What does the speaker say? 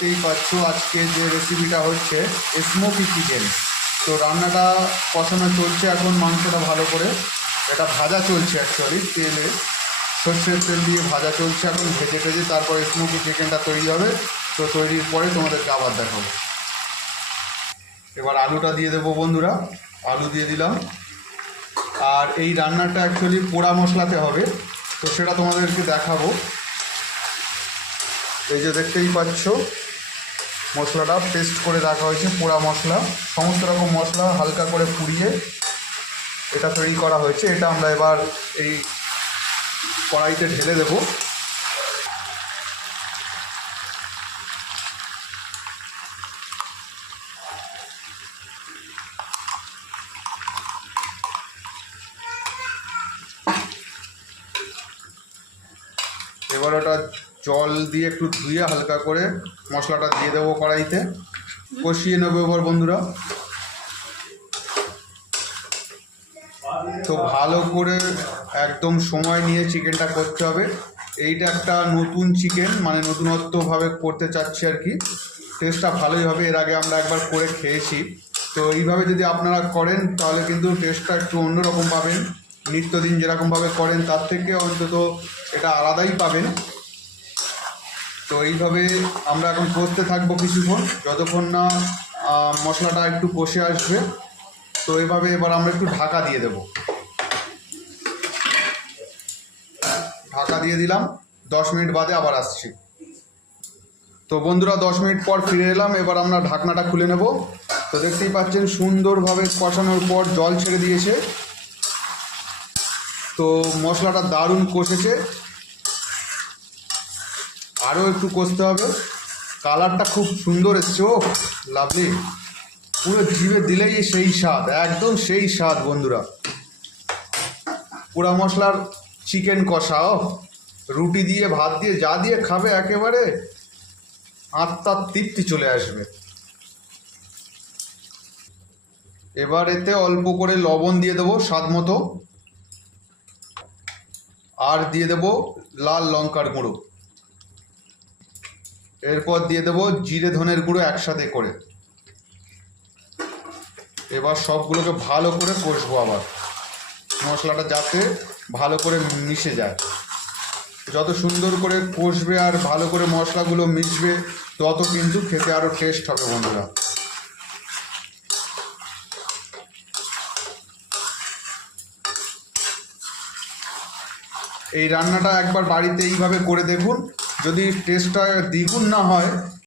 দেখতেই পাচ্ছ আজকে যে রেসিপিটা হচ্ছে স্মোকি চিকেন। তো রান্নাটা কষানো চলছে, এখন মাংসটা ভালো করে এটা ভাজা চলছে, অ্যাকচুয়ালি তেলে সর্ষের তেল দিয়ে ভাজা চলছে, এখন ভেজে ভেজে তারপরে স্মোকি চিকেনটা তৈরি হবে। তো তৈরির পরে তোমাদেরকে আবার দেখাবো। এবার আলুটা দিয়ে দেবো বন্ধুরা, আলু দিয়ে দিলাম। আর এই রান্নাটা অ্যাকচুয়ালি পোড়া মশলাতে হবে, তো সেটা তোমাদেরকে দেখাবো। এই যে দেখতেই পাচ্ছ মশলাটা পেস্ট করে রাখা হয়েছে, পোড়া মশলা, সমস্ত রকম মশলা হালকা করে পুড়িয়ে এটা তৈরি করা হয়েছে। এটা আমরা এবার এই কড়াইতে ঢেলে দেব। এবার ওটা জল দিয়ে একটু ধুয়ে হালকা করে মশলাটা দিয়ে দেবো কড়াইতে, কষিয়ে নেবো এবার বন্ধুরা। তো ভালো করে একদম সময় নিয়ে চিকেনটা করতে হবে। এইটা একটা নতুন চিকেন, মানে নতুনত্বভাবে করতে চাচ্ছি আর কি। টেস্টটা ভালোই হবে, এর আগে আমরা একবার করে খেয়েছি। তো এইভাবে যদি আপনারা করেন তাহলে কিন্তু টেস্টটা একটু অন্যরকম পাবেন। নিত্যদিন যেরকমভাবে করেন তার থেকে অন্তত এটা আলাদাই পাবেন। তো এইভাবে আমরা এখন করতে থাকবো কিছুক্ষণ, যতক্ষণ না মশলাটা একটু কষে আসবে। তো এইভাবে এবার আমরা একটু ঢাকা দিয়ে দেব। ঢাকা দিয়ে দিলাম, 10 মিনিট বাদে আবার আসছি। তো বন্ধুরা 10 মিনিট পর ফিরে এলাম। এবার আমরা ঢাকনাটা খুলে নেব। তো দেখতেই পাচ্ছেন সুন্দরভাবে কষানোর পর জল ছেড়ে দিয়েছে। তো মশলাটা দারুণ কষেছে, আরও একটু কষতে হবে। কালারটা খুব সুন্দর এসছে, ও লাভলি, পুরো জিভে দিলেই সেই স্বাদ, একদম সেই স্বাদ বন্ধুরা। পোড়া মশলার চিকেন কষা, ও রুটি দিয়ে ভাত দিয়ে যা দিয়ে খাবে একেবারে আত্মার তৃপ্তি চলে আসবে। এবার এতে অল্প করে লবণ দিয়ে দেবো স্বাদ মতো, আর দিয়ে দেবো লাল লঙ্কার গুঁড়ো, এরপর দিয়ে দেবো জিরে ধনের গুঁড়ো একসাথে করে। এবার সবগুলোকে ভালো করে কষবো, আবার মশলাটা যাতে ভালো করে মিশে যায়। যত সুন্দর করে কষবে আর ভালো করে মশলাগুলো মিশবে তত কিন্তু খেতে আরও টেস্ট হবে বন্ধুরা। এই রান্নাটা একবার বাড়িতে এইভাবে করে দেখুন, যদি টেস্টটা দ্বিগুণ না হয়